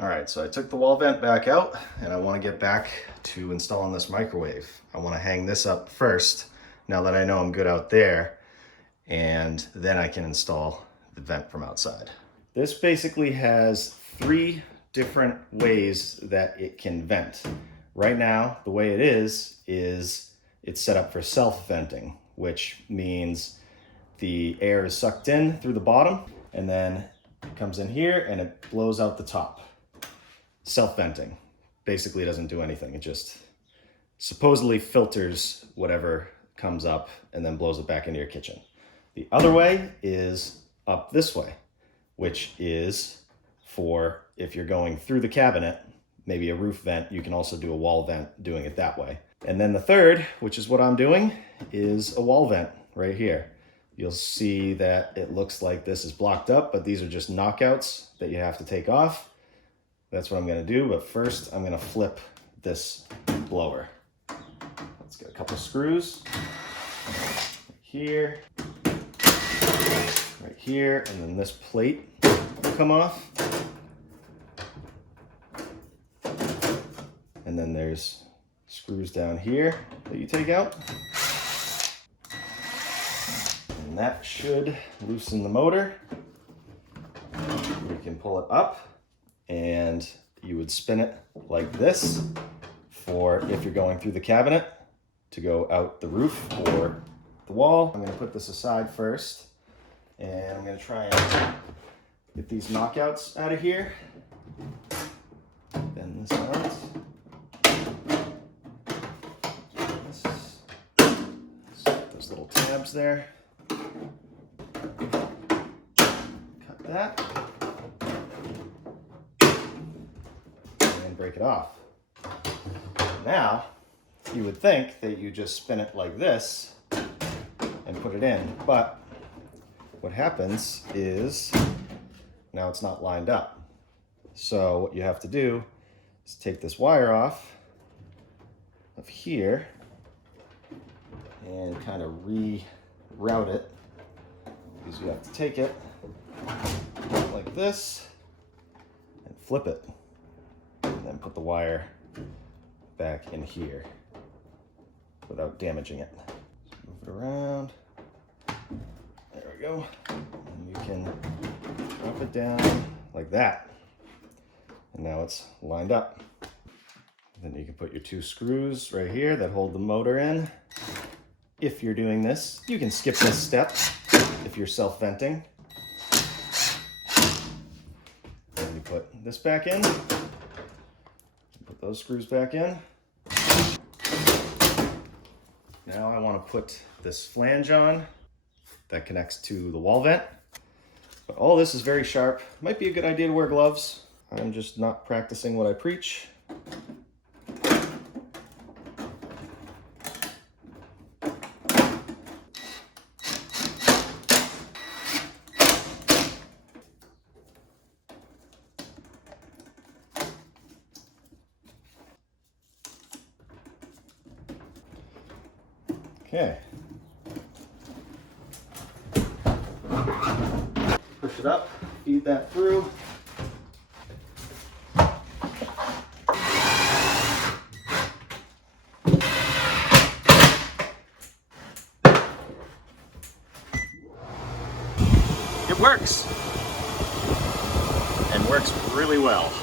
All right, so I took the wall vent back out and I want to get back to installing this microwave. I want to hang this up first, now that I know I'm good out there, and then I can install the vent from outside. This basically has 3 different ways that it can vent. Right now, the way it is it's set up for self-venting, which means the air is sucked in through the bottom and then it comes in here and it blows out the top. Self-venting. Basically doesn't do anything. It just supposedly filters whatever comes up and then blows it back into your kitchen. The other way is up this way, which is for if you're going through the cabinet, maybe a roof vent, you can also do a wall vent doing it that way. And then the third, which is what I'm doing, is a wall vent right here. You'll see that it looks like this is blocked up, but these are just knockouts that you have to take off. That's what I'm gonna do, but first I'm gonna flip this blower. Let's get a couple screws. Right here, and then this plate will come off. And then there's screws down here that you take out. And that should loosen the motor. You can pull it up and you would spin it like this for if you're going through the cabinet to go out the roof or the wall. I'm gonna put this aside first and I'm gonna try and get these knockouts out of here. Bend this out. Those little tabs there. Cut that. And break it off. Now, you would think that you just spin it like this and put it in, but what happens is now it's not lined up. So what you have to do is take this wire off of here and kind of reroute it, because you have to take it like this and flip it and then put the wire back in here without damaging it. So move it around. There we go. And you can drop it down like that. And now it's lined up. Then you can put your 2 screws right here that hold the motor in. If you're doing this, you can skip this step if you're self-venting. And you put this back in. Put those screws back in. Now I want to put this flange on that connects to the wall vent. But all this is very sharp. Might be a good idea to wear gloves. I'm just not practicing what I preach. Okay. Push it up, feed that through.